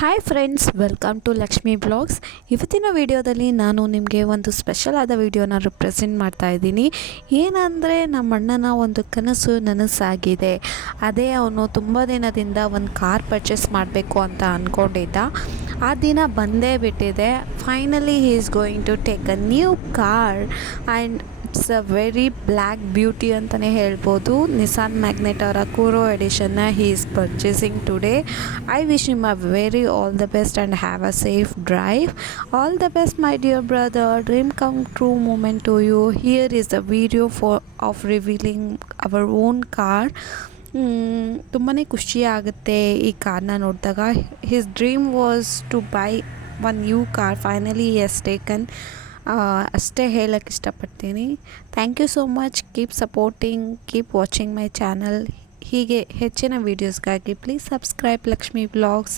Hi friends, welcome to Lakshmi blogs. ಇವತ್ತಿನ ವಿಡಿಯೋದಲ್ಲಿ ನಾನು ನಿಮಗೆ ಒಂದು ಸ್ಪೆಷಲ್ ಆದ ವಿಡಿಯೋನ ರಿಪ್ರೆಸೆಂಟ್ ಮಾಡ್ತಾ ಇದ್ದೀನಿ. ಏನಂದರೆ ನಮ್ಮ ಅಣ್ಣನ ಒಂದು ಕನಸು ನನಸಾಗಿದೆ. ಅದೇ ಅವನು ತುಂಬ ದಿನದಿಂದ ಒಂದು ಕಾರ್ ಪರ್ಚೇಸ್ ಮಾಡಬೇಕು ಅಂತ ಅಂದ್ಕೊಂಡಿದ್ದ. ಆ ದಿನ ಬಂದೇ ಬಿಟ್ಟಿದೆ. Finally he is going to take a new car and it's a very black beauty ಅಂತಲೇ ಹೇಳ್ಬೋದು. ನಿಸಾನ್ ಮ್ಯಾಗ್ನೆಟ್ ಅವರ ಕೂರೋ ಎಡಿಷನ್ನ he is purchasing today. I wish him a very all the best and have a safe drive. All the best my dear brother. Dream come true moment to you. Here is the video of revealing our own car. ತುಂಬಾ ಖುಷಿ ಆಗುತ್ತೆ ಈ ಕಾರ್ನ ನೋಡಿದಾಗ. His dream was to buy one new car. Finally he has taken. ಅಷ್ಟೇ ಹೇಳಕ್ಕೆ ಇಷ್ಟಪಡ್ತೀನಿ. Thank you so much. Keep supporting, keep watching my channel. ಹೀಗೆ ಹೆಚ್ಚಿನ ವೀಡಿಯೋಸ್ಗಾಗಿ ಪ್ಲೀಸ್ ಸಬ್ಸ್ಕ್ರೈಬ್ ಲಕ್ಷ್ಮಿ ಬ್ಲಾಗ್ಸ್.